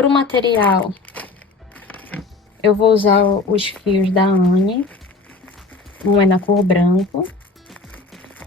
Para o material, eu vou usar os fios da Anne. Um é na cor branco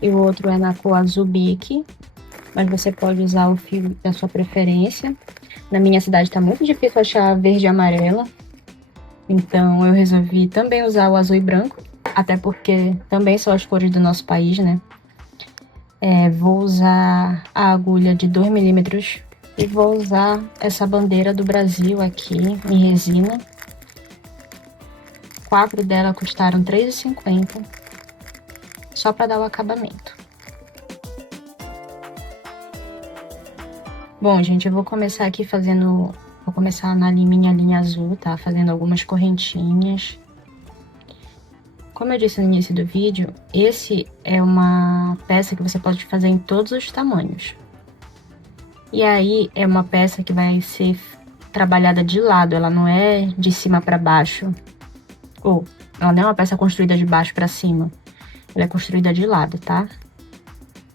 e o outro é na cor azul bique, mas você pode usar o fio da sua preferência. Na minha cidade tá muito difícil achar verde e amarela, então eu resolvi também usar o azul e branco, até porque também são as cores do nosso país, né? Vou usar a agulha de 2 milímetros e vou usar essa bandeira do Brasil aqui em resina. 4 dela custaram R$3,50, só para dar o acabamento. Bom, gente, eu vou começar aqui fazendo... Vou começar na minha linha azul, tá? Fazendo algumas correntinhas. Como eu disse no início do vídeo, esse é uma peça que você pode fazer em todos os tamanhos. E aí, é uma peça que vai ser trabalhada de lado, ela não é de cima para baixo. Ou, ela não é uma peça construída de baixo para cima. Ela é construída de lado, tá?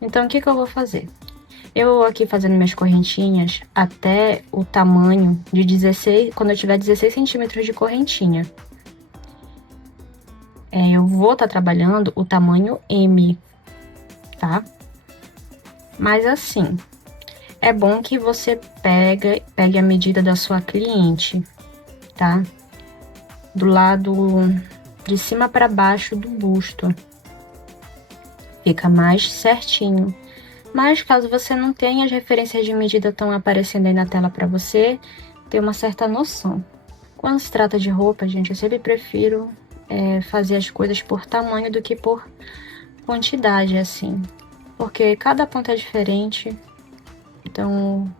Então, o que eu vou fazer? Eu vou aqui fazendo minhas correntinhas até o tamanho de 16, quando eu tiver 16 centímetros de correntinha. Eu vou estar trabalhando o tamanho M, tá? Mas assim, é bom que você pegue a medida da sua cliente, tá? Do lado de cima para baixo do busto. Fica mais certinho. Mas caso você não tenha, as referências de medida estão aparecendo aí na tela para você ter uma certa noção. Quando se trata de roupa, gente, eu sempre prefiro fazer as coisas por tamanho do que por quantidade, assim. Porque cada ponto é diferente. Então,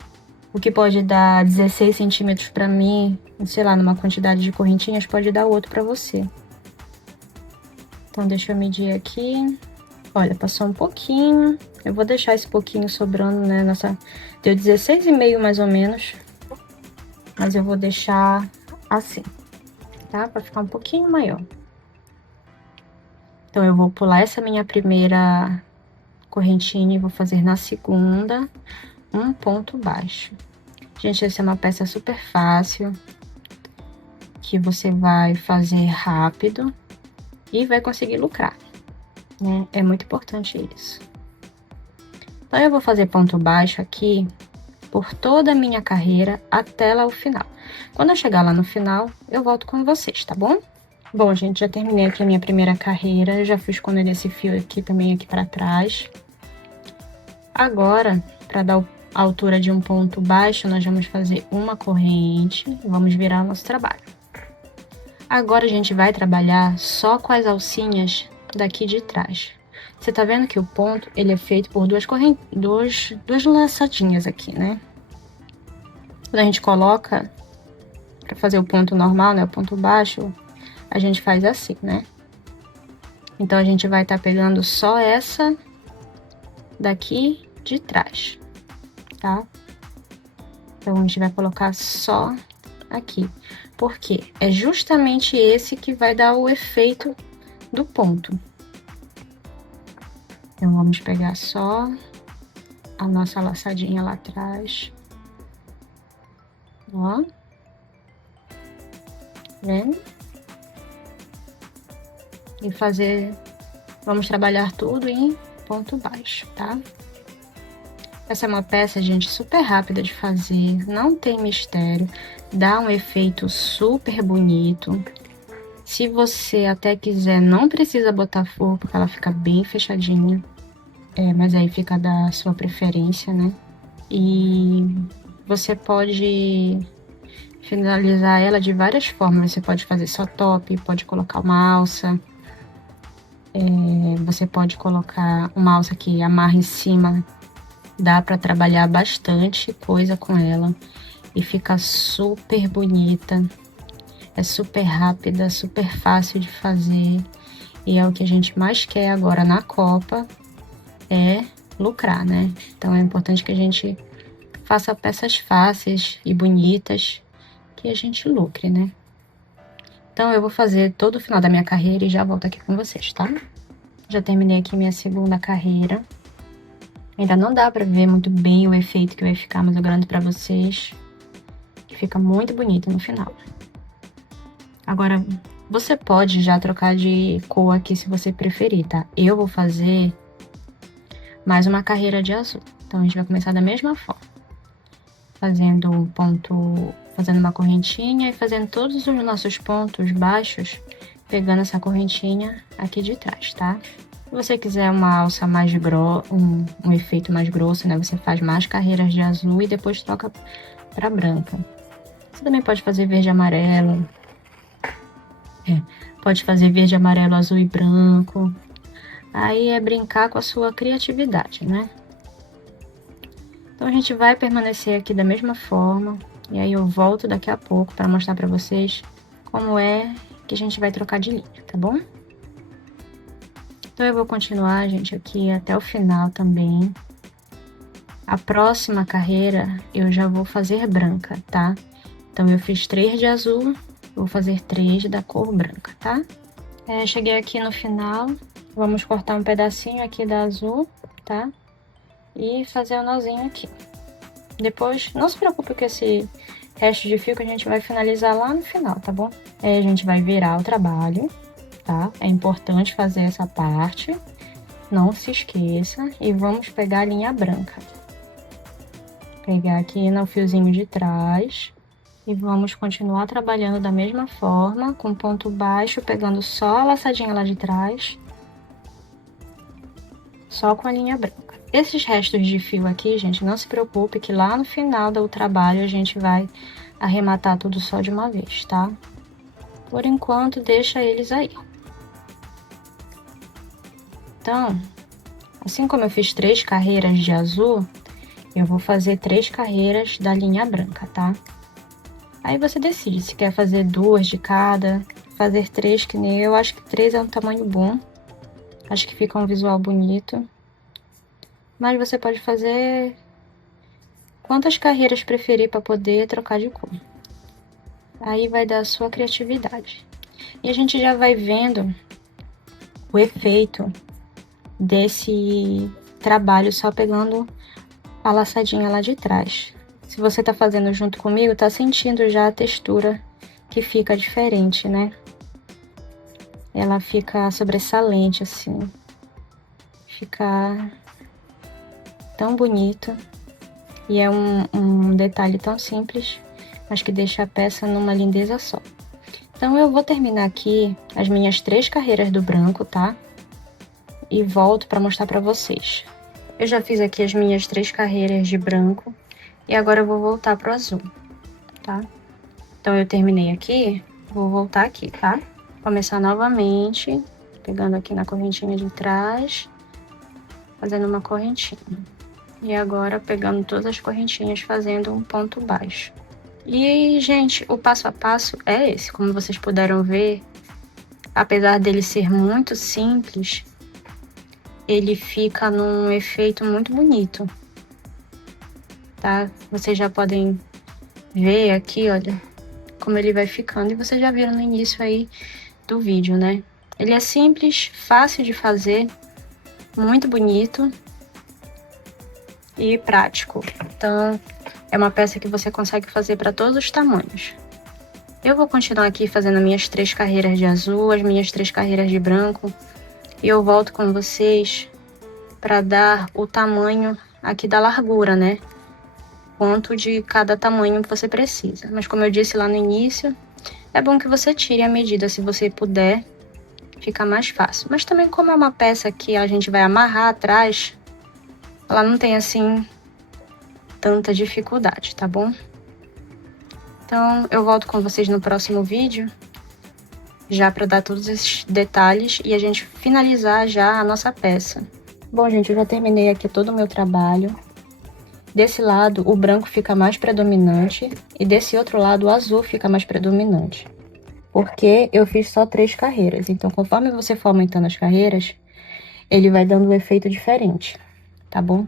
o que pode dar 16 centímetros para mim, sei lá, numa quantidade de correntinhas, pode dar outro para você. Então, deixa eu medir aqui. Olha, passou um pouquinho. Eu vou deixar esse pouquinho sobrando, né? Deu 16,5 mais ou menos. Mas eu vou deixar assim, tá? Pra ficar um pouquinho maior. Então, eu vou pular essa minha primeira correntinha e vou fazer na segunda um ponto baixo. Gente, essa é uma peça super fácil, que você vai fazer rápido e vai conseguir lucrar, né? É muito importante isso. Então, eu vou fazer ponto baixo aqui por toda a minha carreira até lá o final. Quando eu chegar lá no final, eu volto com vocês, tá bom? Bom, gente, já terminei aqui a minha primeira carreira, eu já fui escondendo esse fio aqui também aqui para trás. Agora, para dar a altura de um ponto baixo, nós vamos fazer uma corrente e vamos virar o nosso trabalho. Agora a gente vai trabalhar só com as alcinhas daqui de trás. Você tá vendo que o ponto, ele é feito por duas laçadinhas aqui, né? Quando a gente coloca para fazer o ponto normal, né, o ponto baixo, a gente faz assim, né? Então, a gente vai estar pegando só essa daqui de trás, tá? Então, a gente vai colocar só aqui, porque é justamente esse que vai dar o efeito do ponto. Então, vamos pegar só a nossa laçadinha lá atrás. Ó. Vendo? E vamos trabalhar tudo em ponto baixo, tá? Essa é uma peça, gente, super rápida de fazer, não tem mistério, dá um efeito super bonito. Se você até quiser, não precisa botar forro, porque ela fica bem fechadinha. Mas aí fica da sua preferência, né? E você pode finalizar ela de várias formas. Você pode fazer só top, pode colocar uma alça. Você pode colocar uma alça que amarra em cima. Dá pra trabalhar bastante coisa com ela. E fica super bonita. É super rápida, super fácil de fazer. E é o que a gente mais quer agora na Copa, é lucrar, né? Então é importante que a gente faça peças fáceis e bonitas, que a gente lucre, né? Então eu vou fazer todo o final da minha carreira e já volto aqui com vocês, tá? Já terminei aqui minha segunda carreira. Ainda não dá pra ver muito bem o efeito que vai ficar, mas eu garanto pra vocês que fica muito bonito no final. Agora, você pode já trocar de cor aqui se você preferir, tá? Eu vou fazer mais uma carreira de azul. Então, a gente vai começar da mesma forma. Fazendo um ponto, fazendo uma correntinha e fazendo todos os nossos pontos baixos, pegando essa correntinha aqui de trás, tá? Se você quiser uma alça mais grossa, um efeito mais grosso, né? Você faz mais carreiras de azul e depois troca pra branca. Você também pode fazer verde e amarelo. Pode fazer verde, amarelo, azul e branco. Aí é brincar com a sua criatividade, né? Então a gente vai permanecer aqui da mesma forma. E aí eu volto daqui a pouco para mostrar para vocês como é que a gente vai trocar de linha, tá bom? Então eu vou continuar, gente, aqui até o final também. A próxima carreira eu já vou fazer branca, tá? Então eu fiz 3 de azul, vou fazer 3 da cor branca, tá? Cheguei aqui no final, vamos cortar um pedacinho aqui da azul, tá? E fazer o nozinho aqui. Depois, não se preocupe com esse resto de fio que a gente vai finalizar lá no final, tá bom? Aí a gente vai virar o trabalho, tá? É importante fazer essa parte, não se esqueça. E vamos pegar a linha branca. Pegar aqui no fiozinho de trás. E vamos continuar trabalhando da mesma forma, com ponto baixo, pegando só a laçadinha lá de trás. Só com a linha branca. Esses restos de fio aqui, gente, não se preocupe que lá no final do trabalho a gente vai arrematar tudo só de uma vez, tá? Por enquanto, deixa eles aí. Então, assim como eu fiz 3 carreiras de azul, eu vou fazer 3 carreiras da linha branca, tá? Aí você decide se quer fazer 2 de cada, fazer 3 que nem eu. Acho que 3 é um tamanho bom. Acho que fica um visual bonito. Mas você pode fazer quantas carreiras preferir para poder trocar de cor. Aí vai dar a sua criatividade. E a gente já vai vendo o efeito desse trabalho só pegando a laçadinha lá de trás. Se você tá fazendo junto comigo, tá sentindo já a textura que fica diferente, né? Ela fica sobressalente assim. Fica tão bonito. E é um detalhe tão simples, mas que deixa a peça numa lindeza só. Então eu vou terminar aqui as minhas 3 carreiras do branco, tá? E volto para mostrar para vocês. Eu já fiz aqui as minhas 3 carreiras de branco. E agora eu vou voltar pro azul, tá? Então eu terminei aqui, vou voltar aqui, tá? Começar novamente, pegando aqui na correntinha de trás, fazendo uma correntinha. E agora pegando todas as correntinhas, fazendo um ponto baixo. E, gente, o passo a passo é esse. Como vocês puderam ver, apesar dele ser muito simples, ele fica num efeito muito bonito. Tá? Vocês já podem ver aqui, olha, como ele vai ficando. E vocês já viram no início aí do vídeo, né? Ele é simples, fácil de fazer, muito bonito e prático. Então, é uma peça que você consegue fazer para todos os tamanhos. Eu vou continuar aqui fazendo as minhas 3 carreiras de azul, as minhas 3 carreiras de branco. E eu volto com vocês para dar o tamanho aqui da largura, né? Quanto de cada tamanho que você precisa. Mas como eu disse lá no início, é bom que você tire a medida se você puder, fica mais fácil. Mas também como é uma peça que a gente vai amarrar atrás, ela não tem assim tanta dificuldade, tá bom? Então eu volto com vocês no próximo vídeo, já para dar todos esses detalhes e a gente finalizar já a nossa peça. Bom, gente, eu já terminei aqui todo o meu trabalho. Desse lado, o branco fica mais predominante e desse outro lado, o azul fica mais predominante. Porque eu fiz só 3 carreiras, então conforme você for aumentando as carreiras, ele vai dando um efeito diferente, tá bom?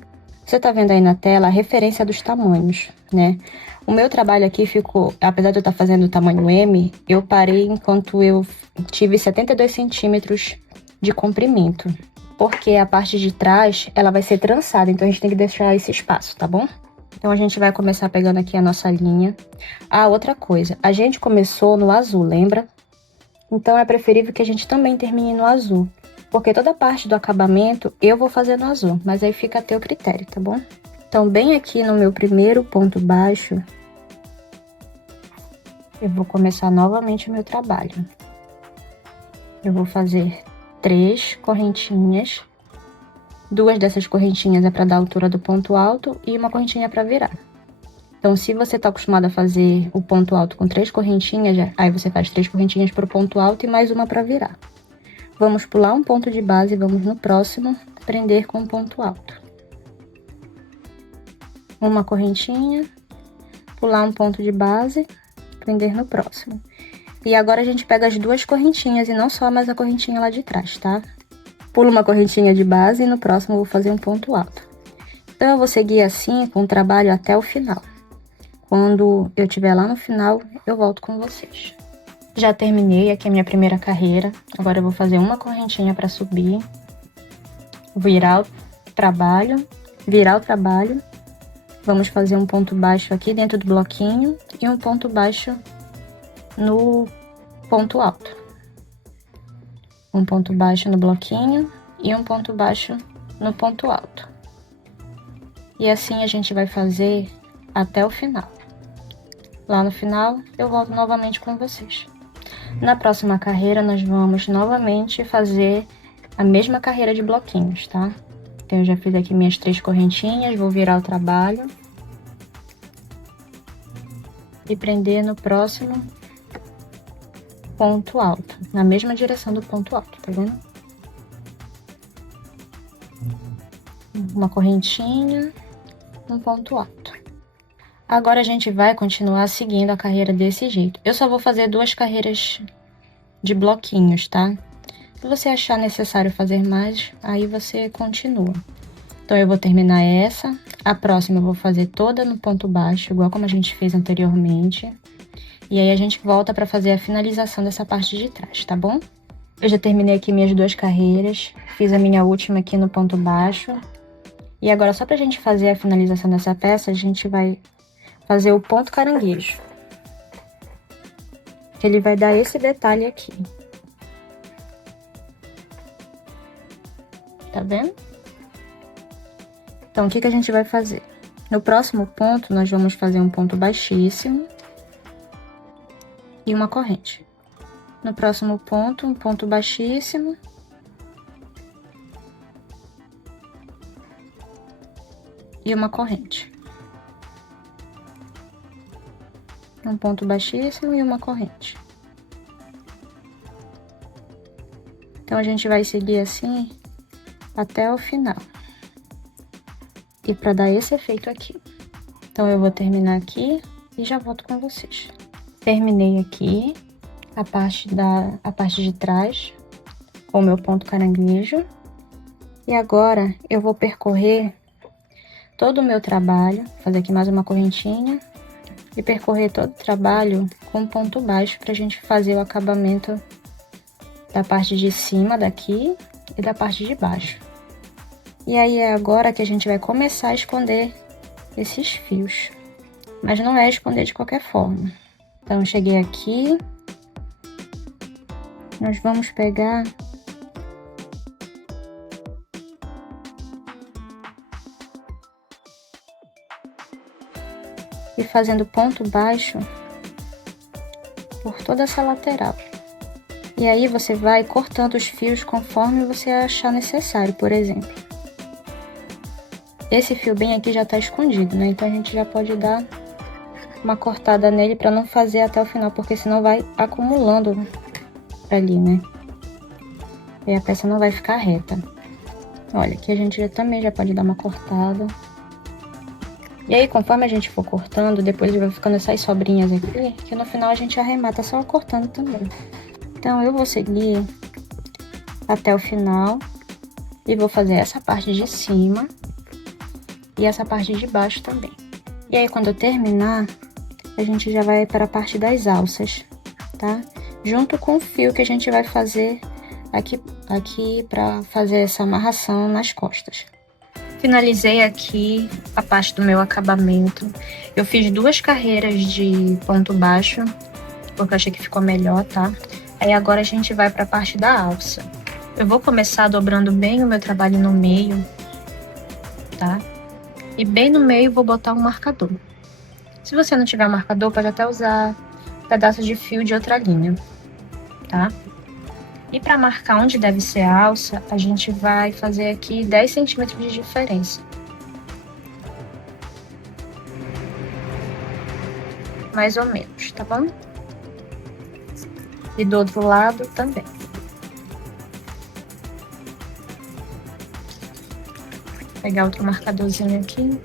Você tá vendo aí na tela a referência dos tamanhos, né? O meu trabalho aqui ficou, apesar de eu estar fazendo o tamanho M, eu parei enquanto eu tive 72 centímetros de comprimento. Porque a parte de trás, ela vai ser trançada, então a gente tem que deixar esse espaço, tá bom? Então, a gente vai começar pegando aqui a nossa linha. Ah, outra coisa, a gente começou no azul, lembra? Então, é preferível que a gente também termine no azul, porque toda a parte do acabamento eu vou fazer no azul, mas aí fica a teu critério, tá bom? Então, bem aqui no meu primeiro ponto baixo, eu vou começar novamente o meu trabalho. Eu vou fazer 3 correntinhas. 2 dessas correntinhas é para dar a altura do ponto alto e uma correntinha para virar. Então, se você tá acostumado a fazer o ponto alto com 3 correntinhas, aí você faz 3 correntinhas para o ponto alto e mais uma para virar. Vamos pular um ponto de base e vamos no próximo prender com um ponto alto. Uma correntinha, pular um ponto de base, prender no próximo. E agora a gente pega as 2 correntinhas e não só mais a correntinha lá de trás, tá? Pulo uma correntinha de base e no próximo eu vou fazer um ponto alto. Então, eu vou seguir assim com o trabalho até o final. Quando eu estiver lá no final, eu volto com vocês. Já terminei aqui a minha primeira carreira. Agora eu vou fazer uma correntinha para subir. Virar o trabalho. Vamos fazer um ponto baixo aqui dentro do bloquinho e um ponto baixo no ponto alto. Um ponto baixo no bloquinho e um ponto baixo no ponto alto. E assim a gente vai fazer até o final. Lá no final, eu volto novamente com vocês. Na próxima carreira, nós vamos novamente fazer a mesma carreira de bloquinhos, tá? Então, eu já fiz aqui minhas 3 correntinhas, vou virar o trabalho. E prender no próximo ponto alto, na mesma direção do ponto alto, tá vendo? Uma correntinha, um ponto alto. Agora a gente vai continuar seguindo a carreira desse jeito. Eu só vou fazer 2 carreiras de bloquinhos, tá? Se você achar necessário fazer mais, aí você continua. Então, eu vou terminar essa. A próxima eu vou fazer toda no ponto baixo, igual como a gente fez anteriormente. E aí, a gente volta para fazer a finalização dessa parte de trás, tá bom? Eu já terminei aqui minhas 2 carreiras. Fiz a minha última aqui no ponto baixo. E agora, só pra gente fazer a finalização dessa peça, a gente vai fazer o ponto caranguejo. Ele vai dar esse detalhe aqui. Tá vendo? Então, o que a gente vai fazer? No próximo ponto, nós vamos fazer um ponto baixíssimo e uma corrente. No próximo ponto, um ponto baixíssimo e uma corrente. Um ponto baixíssimo e uma corrente. Então, a gente vai seguir assim até o final. E para dar esse efeito aqui. Então, eu vou terminar aqui e já volto com vocês. Terminei aqui a parte de trás com o meu ponto caranguejo. E agora, eu vou percorrer todo o meu trabalho, fazer aqui mais uma correntinha e percorrer todo o trabalho com ponto baixo para a gente fazer o acabamento da parte de cima daqui e da parte de baixo. E aí é agora que a gente vai começar a esconder esses fios, mas não é esconder de qualquer forma. Então, eu cheguei aqui, nós vamos pegar e fazendo ponto baixo por toda essa lateral. E aí você vai cortando os fios conforme você achar necessário, por exemplo. Esse fio bem aqui já tá escondido, né? Então a gente já pode dar uma cortada nele para não fazer até o final, porque senão vai acumulando ali, né? E a peça não vai ficar reta. Olha, aqui a gente também já pode dar uma cortada. E aí, conforme a gente for cortando, depois vai ficando essas sobrinhas aqui, que no final a gente arremata só cortando também. Então, eu vou seguir até o final e vou fazer essa parte de cima e essa parte de baixo também. E aí, quando eu terminar, a gente já vai para a parte das alças, tá? Junto com o fio que a gente vai fazer aqui para fazer essa amarração nas costas. Finalizei aqui a parte do meu acabamento. Eu fiz 2 carreiras de ponto baixo, porque eu achei que ficou melhor, tá? Aí agora a gente vai para a parte da alça. Eu vou começar dobrando bem o meu trabalho no meio, tá? E bem no meio vou botar um marcador. Se você não tiver marcador, pode até usar pedaços de fio de outra linha, tá? E para marcar onde deve ser a alça, a gente vai fazer aqui 10 centímetros de diferença. Mais ou menos, tá bom? E do outro lado também. Vou pegar outro marcadorzinho aqui.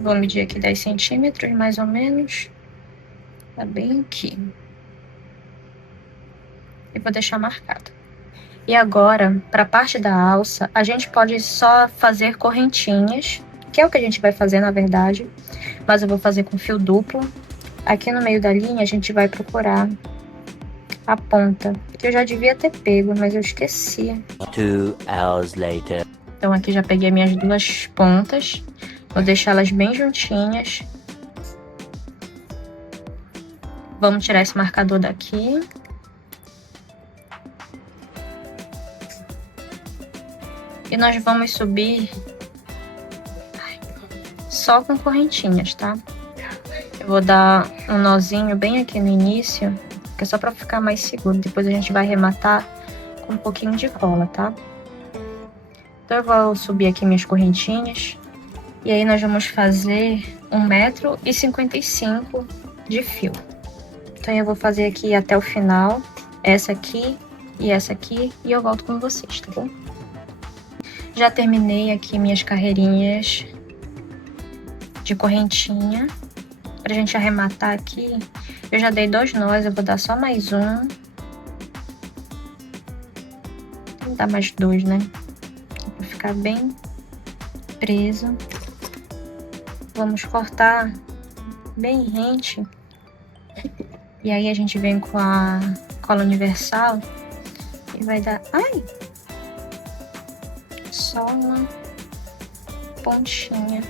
Vou medir aqui 10 centímetros, mais ou menos. Tá bem aqui. E vou deixar marcado. E agora, para a parte da alça, a gente pode só fazer correntinhas, que é o que a gente vai fazer na verdade, mas eu vou fazer com fio duplo. Aqui no meio da linha a gente vai procurar a ponta, que eu já devia ter pego, mas eu esqueci. 2 hours later. Então aqui já peguei minhas 2 pontas, vou deixar elas bem juntinhas. Vamos tirar esse marcador daqui. E nós vamos subir só com correntinhas, tá? Eu vou dar um nozinho bem aqui no início, que é só pra ficar mais seguro. Depois a gente vai arrematar com um pouquinho de cola, tá? Então eu vou subir aqui minhas correntinhas. E aí nós vamos fazer 1,55 m de fio. Então eu vou fazer aqui até o final, essa aqui e essa aqui, e eu volto com vocês, tá bom? Já terminei aqui minhas carreirinhas de correntinha. Pra gente arrematar aqui, eu já dei 2 nós, eu vou dar só mais um. Vou dar mais 2, né? Pra ficar bem preso. Vamos cortar bem rente. E aí a gente vem com a cola universal e vai dar... Ai! Só uma pontinha.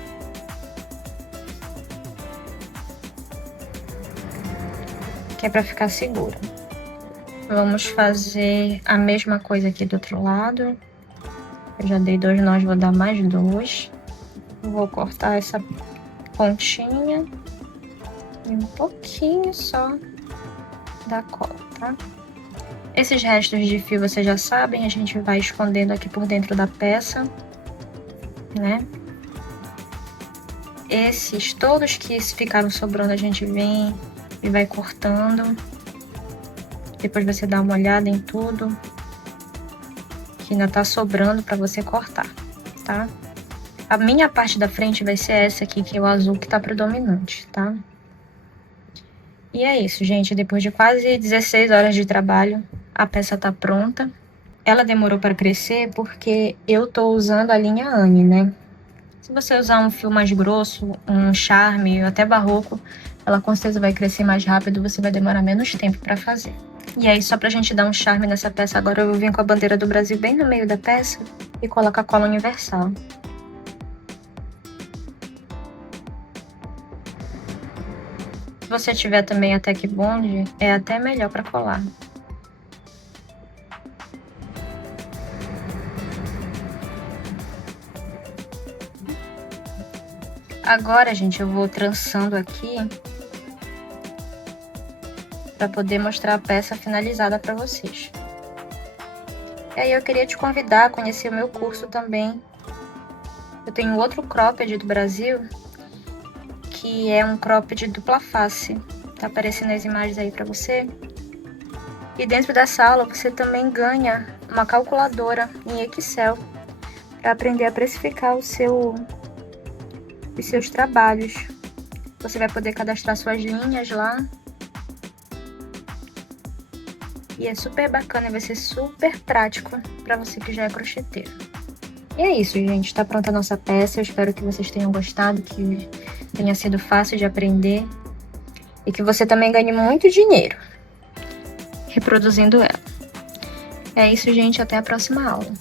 Que é para ficar seguro. Vamos fazer a mesma coisa aqui do outro lado. Eu já dei 2 nós, vou dar mais 2. Vou cortar essa pontinha e um pouquinho só da cola, tá? Esses restos de fio vocês já sabem, a gente vai escondendo aqui por dentro da peça, né? Esses, todos que ficaram sobrando, a gente vem e vai cortando. Depois você dá uma olhada em tudo que ainda tá sobrando para você cortar, tá? A minha parte da frente vai ser essa aqui, que é o azul que tá predominante, tá? E é isso, gente. Depois de quase 16 horas de trabalho, a peça tá pronta. Ela demorou para crescer porque eu tô usando a linha Anne, né? Se você usar um fio mais grosso, um charme, até barroco, ela com certeza vai crescer mais rápido, você vai demorar menos tempo para fazer. E aí, só pra gente dar um charme nessa peça, agora eu vim com a bandeira do Brasil bem no meio da peça e coloco a cola universal. Se você tiver também a Tec Bond, é até melhor para colar. Agora, gente, eu vou trançando aqui para poder mostrar a peça finalizada para vocês. E aí eu queria te convidar a conhecer o meu curso também. Eu tenho outro cropped do Brasil, que é um cropped dupla face. Tá aparecendo as imagens aí para você. E dentro dessa aula você também ganha uma calculadora em Excel para aprender a precificar os seus trabalhos. Você vai poder cadastrar suas linhas lá. E é super bacana, vai ser super prático para você que já é crocheteiro. E é isso, gente. Tá pronta a nossa peça. Eu espero que vocês tenham gostado, que tenha sido fácil de aprender. e que você também ganhe muito dinheiro reproduzindo ela. É isso, gente. Até a próxima aula.